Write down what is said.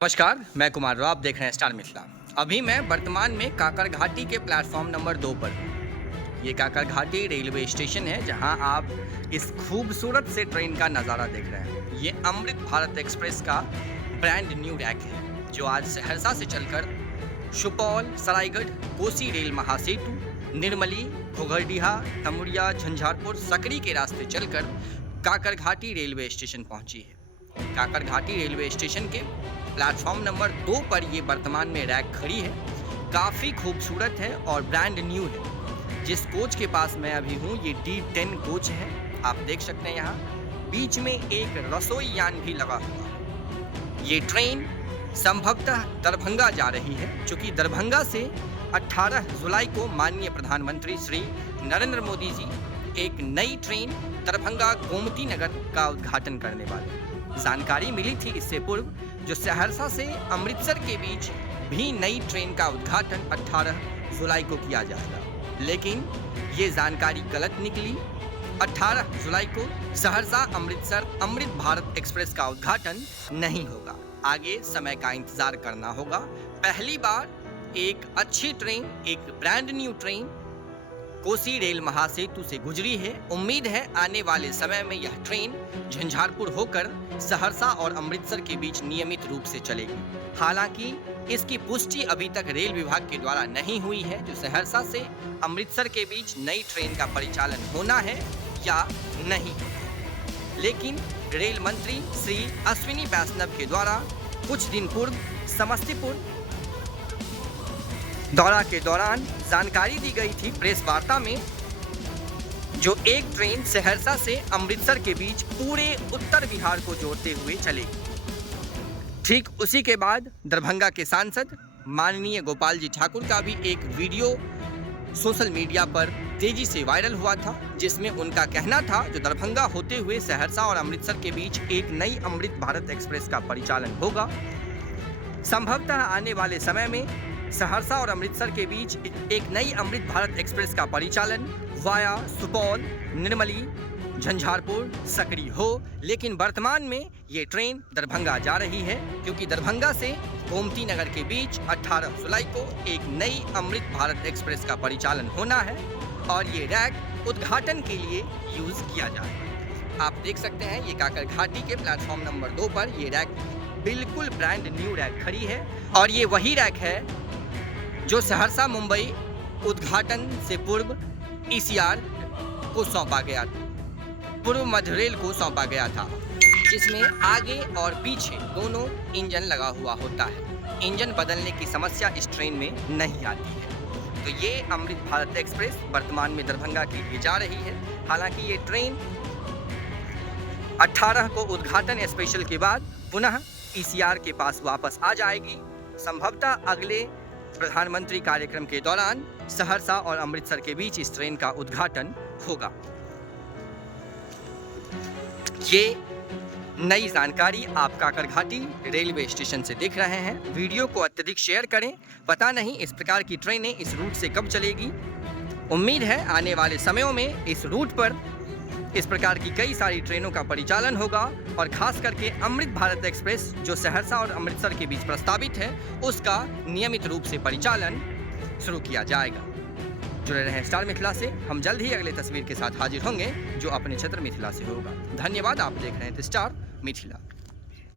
नमस्कार, मैं कुमार राव, आप देख रहे हैं स्टार मिथिला। अभी मैं वर्तमान में काकड़ घाटी के प्लेटफॉर्म नंबर 2 पर हूँ। ये काकड़ घाटी रेलवे स्टेशन है जहां आप इस खूबसूरत से ट्रेन का नज़ारा देख रहे हैं। ये अमृत भारत एक्सप्रेस का ब्रांड न्यू रैक है जो आज सहरसा से चलकर सुपौल, सरायगढ़, कोसी रेल महासेतु, निर्मली, घोघरडीहा, तमुरिया, झंझारपुर, सकरी के रास्ते चलकर काकड़ घाटी रेलवे स्टेशन पहुंची है। काकड़ घाटी रेलवे स्टेशन के प्लेटफॉर्म नंबर 2 पर ये वर्तमान में रैक खड़ी है। काफ़ी खूबसूरत है और ब्रांड न्यू है। जिस कोच के पास मैं अभी हूँ ये D10 कोच है। आप देख सकते हैं यहाँ बीच में एक रसोई यान भी लगा हुआ है। ये ट्रेन संभवतः दरभंगा जा रही है, चूँकि दरभंगा से 18 जुलाई को माननीय प्रधानमंत्री श्री नरेंद्र मोदी जी एक नई ट्रेन दरभंगा गोमती नगर का उद्घाटन करने वाले हैं। जानकारी मिली थी इससे पूर्व जो सहरसा से अमृतसर के बीच भी नई ट्रेन का उद्घाटन 18 जुलाई को किया जाएगा, लेकिन ये जानकारी गलत निकली। 18 जुलाई को सहरसा अमृतसर अमृत भारत एक्सप्रेस का उद्घाटन नहीं होगा। आगे समय का इंतजार करना होगा। पहली बार एक अच्छी ट्रेन, एक brand new train Kosi rail महासेतु से गुजरी है। उम्मीद है आने वाले समय में यह ट्रेन झंझारपुर होकर सहरसा और अमृतसर के बीच नियमित रूप से चलेगी। हालांकि इसकी पुष्टि अभी तक रेल विभाग के द्वारा नहीं हुई है जो सहरसा से अमृतसर के बीच नई ट्रेन का परिचालन होना है या नहीं। लेकिन रेल मंत्री श्री अश्विनी वैष्णव के द्वारा कुछ दिन पूर्व समस्तीपुर दौरा के दौरान जानकारी दी गई थी प्रेस वार्ता में, जो एक ट्रेन सहरसा से अमृतसर के बीच पूरे उत्तर बिहार को जोड़ते हुए चलेगी। ठीक उसी के बाद दरभंगा के सांसद माननीय गोपाल जी ठाकुर का भी एक वीडियो सोशल मीडिया पर तेजी से वायरल हुआ था, जिसमें उनका कहना था जो दरभंगा होते हुए सहरसा और अमृतसर के बीच एक नई अमृत भारत एक्सप्रेस का परिचालन होगा। संभवतः आने वाले समय में सहरसा और अमृतसर के बीच एक नई अमृत भारत एक्सप्रेस का परिचालन वाया सुपौल, निर्मली, झंझारपुर, सकरी हो। लेकिन वर्तमान में ये ट्रेन दरभंगा जा रही है, क्योंकि दरभंगा से गोमती नगर के बीच 18 जुलाई को एक नई अमृत भारत एक्सप्रेस का परिचालन होना है और ये रैक उद्घाटन के लिए यूज़ किया जाएगा। आप देख सकते हैं ये काकड़ घाटी के प्लेटफॉर्म नंबर 2 पर ये रैक बिल्कुल ब्रांड न्यू रैक खड़ी है और ये वही रैक है जो सहरसा मुंबई उद्घाटन से पूर्व ECR को सौंपा गया था, पूर्व मध्य रेल को सौंपा गया था, जिसमें आगे और पीछे दोनों इंजन लगा हुआ होता है। इंजन बदलने की समस्या इस ट्रेन में नहीं आती है। तो ये अमृत भारत एक्सप्रेस वर्तमान में दरभंगा के लिए जा रही है। हालांकि ये ट्रेन 18 को उद्घाटन स्पेशल के बाद पुनः ECR के पास वापस आ जाएगी। संभवतः अगले प्रधानमंत्री कार्यक्रम के दौरान सहरसा और अमृतसर के बीच इस ट्रेन का उद्घाटन होगा। ये नई जानकारी आप काकड़ घाटी रेलवे स्टेशन से देख रहे हैं। वीडियो को अत्यधिक शेयर करें। पता नहीं इस प्रकार की ट्रेनें इस रूट से कब चलेगी। उम्मीद है आने वाले समयों में इस रूट पर इस प्रकार की कई सारी ट्रेनों का परिचालन होगा और खास करके अमृत भारत एक्सप्रेस जो सहरसा और अमृतसर के बीच प्रस्तावित है उसका नियमित रूप से परिचालन शुरू किया जाएगा। जुड़े रहें स्टार मिथिला से। हम जल्द ही अगले तस्वीर के साथ हाजिर होंगे जो अपने क्षेत्र मिथिला से होगा। धन्यवाद। आप देख रहे हैं स्टार मिथिला।